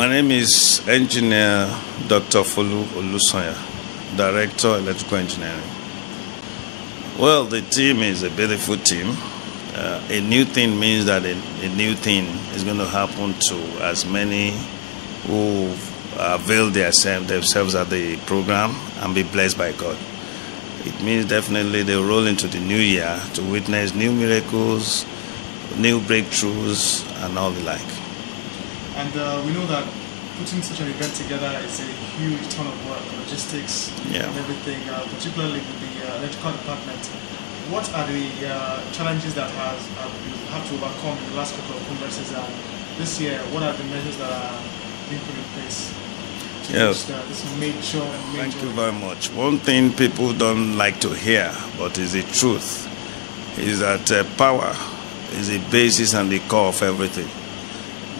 My name is Engineer Dr. Folu Olusanya, Director, Electrical Engineering. Well, the team is a beautiful team. A new thing means that a new thing is going to happen to as many who avail themselves at the program and be blessed by God. It means definitely they'll roll into the new year to witness new miracles, new breakthroughs, and all the like. And we know that putting such an event together is a huge ton of work, logistics and everything, particularly with the electrical department. What are the challenges that you have to overcome in the last couple of congresses, and this year, what are the measures that are being put in place? Yes. This major. Thank you very much. One thing people don't like to hear, but is the truth, is that power is the basis and the core of everything.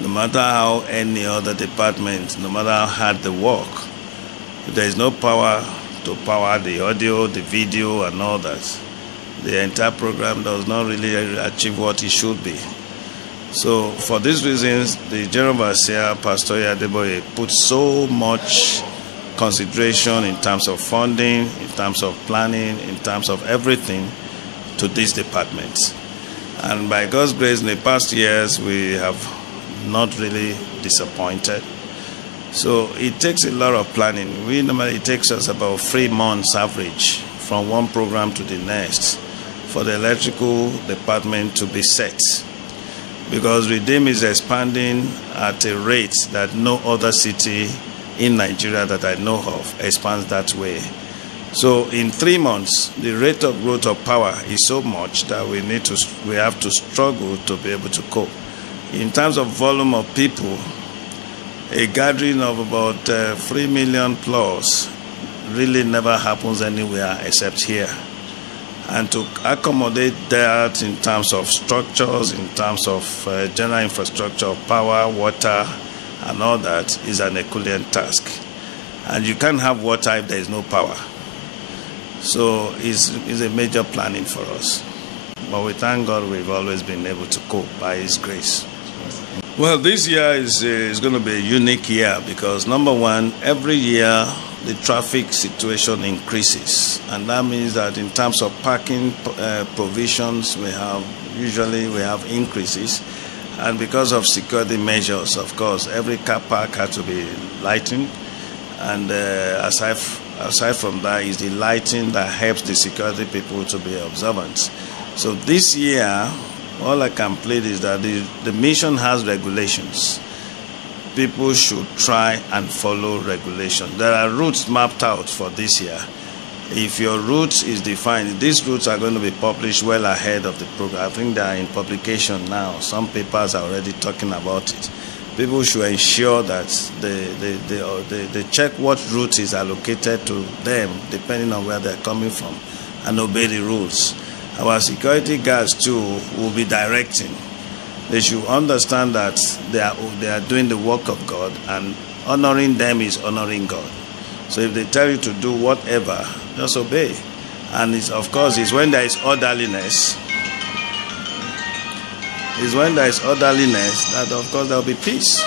No matter how any other department, no matter how hard they work, if there is no power to power the audio, the video, and all that, the entire program does not really achieve what it should be. So for these reasons, the General Overseer, Pastor Adeboye, put so much consideration in terms of funding, in terms of planning, in terms of everything to this department. And by God's grace, in the past years, we have not really disappointed. So it takes a lot of planning. It takes us about 3 months average from one program to the next for the electrical department to be set. Because Redeem is expanding at a rate that no other city in Nigeria that I know of expands that way. So in 3 months, the rate of growth of power is so much that we have to struggle to be able to cope. In terms of volume of people, a gathering of about 3 million plus really never happens anywhere except here. And to accommodate that in terms of structures, in terms of general infrastructure of power, water, and all that is an Herculean task. And you can't have water if there is no power. So it's a major planning for us. But we thank God we've always been able to cope by His grace. Well, this year is going to be a unique year because, number one, every year the traffic situation increases, and that means that in terms of parking provisions, we have increases, and because of security measures, of course, every car park has to be lightened, and aside from that is the lighting that helps the security people to be observant. So this year, all I can plead is that the mission has regulations. People should try and follow regulations. There are routes mapped out for this year. If your route is defined, these routes are going to be published well ahead of the program. I think they are in publication now. Some papers are already talking about it. People should ensure that they check what route is allocated to them, depending on where they're coming from, and obey the rules. Our security guards, too, will be directing. They should understand that they are doing the work of God, and honoring them is honoring God. So if they tell you to do whatever, just obey. And of course, it's when there is orderliness. It's when there is orderliness that, of course, there will be peace.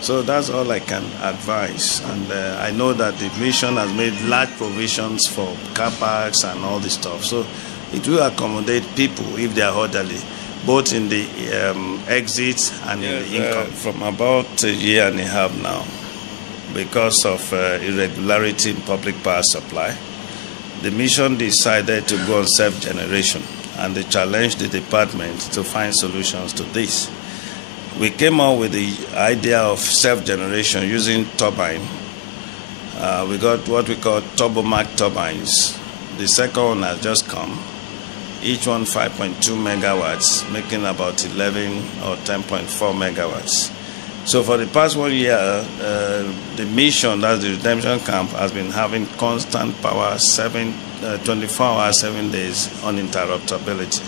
So that's all I can advise. And I know that the mission has made large provisions for car parks and all this stuff. So it will accommodate people if they are orderly, both in the exit and in the income. From about a year and a half now, because of irregularity in public power supply, the mission decided to go on self-generation, and they challenged the department to find solutions to this. We came up with the idea of self-generation using turbine. We got what we call Turbomac turbines. The second one has just come. Each one 5.2 megawatts, making about 11 or 10.4 megawatts. So for the past 1 year, the mission, that's the redemption camp, has been having constant power, 24 hours, 7 days, uninterruptibility.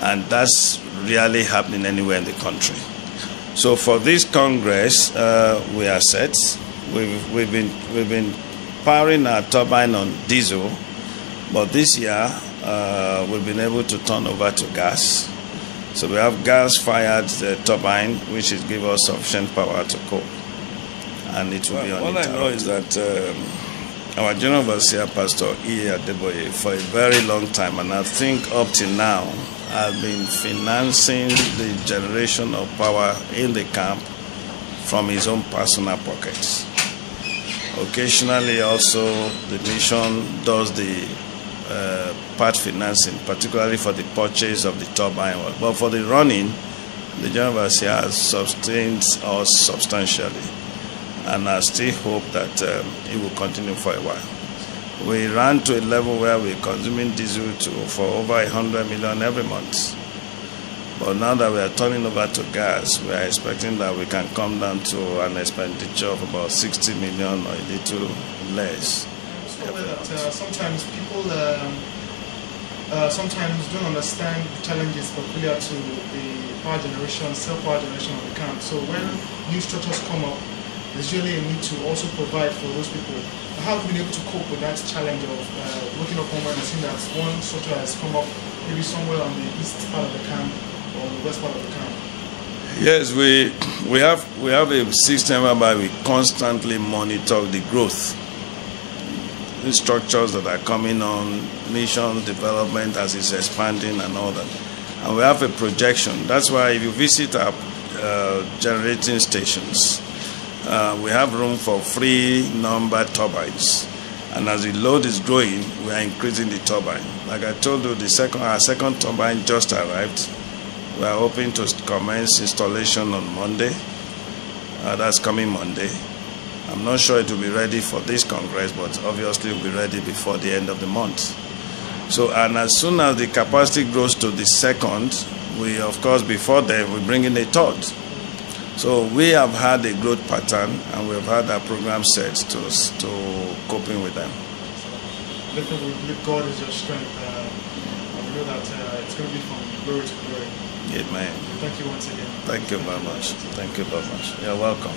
And that's rarely happening anywhere in the country. So for this Congress, we are set. We've been powering our turbine on diesel, but this year, we've been able to turn over to gas. So we have gas-fired turbine, which is give us sufficient power to cope. and it will be uninterrupted. What I know is that our General Overseer, Pastor E. Adeboye, for a very long time, and I think up till now, has been financing the generation of power in the camp from his own personal pockets. Occasionally also, the mission does the part financing, particularly for the purchase of the turbine. But for the running, the General Overseer has sustained us substantially. And I still hope that it will continue for a while. We ran to a level where we're consuming diesel for over 100 million every month. But now that we are turning over to gas, we are expecting that we can come down to an expenditure of about 60 million or a little less. Sometimes people sometimes don't understand the challenges peculiar to the power generation, self-power generation of the camp. So when new structures come up, there's usually a need to also provide for those people. How have you been able to cope with that challenge of waking up one morning and seeing that one structure has come up maybe somewhere on the east part of the camp or the west part of the camp? Yes, we have a system whereby we constantly monitor the growth. The structures that are coming on, mission development as it's expanding and all that. And we have a projection. That's why if you visit our generating stations, we have room for free number turbines, and as the load is growing, we are increasing the turbine. Like I told you, our second turbine just arrived. We are hoping to commence installation on Monday. That's coming Monday. I'm not sure it will be ready for this Congress, but obviously it will be ready before the end of the month. So, and as soon as the capacity grows to the second, we, of course, before then, we bring in a third. So we have had a growth pattern, and we've had our program set to coping with them. God is your strength. We know that it's going to be from glory to glory. Amen. Thank you once again. Thank you very much. Thank you very much. You're welcome.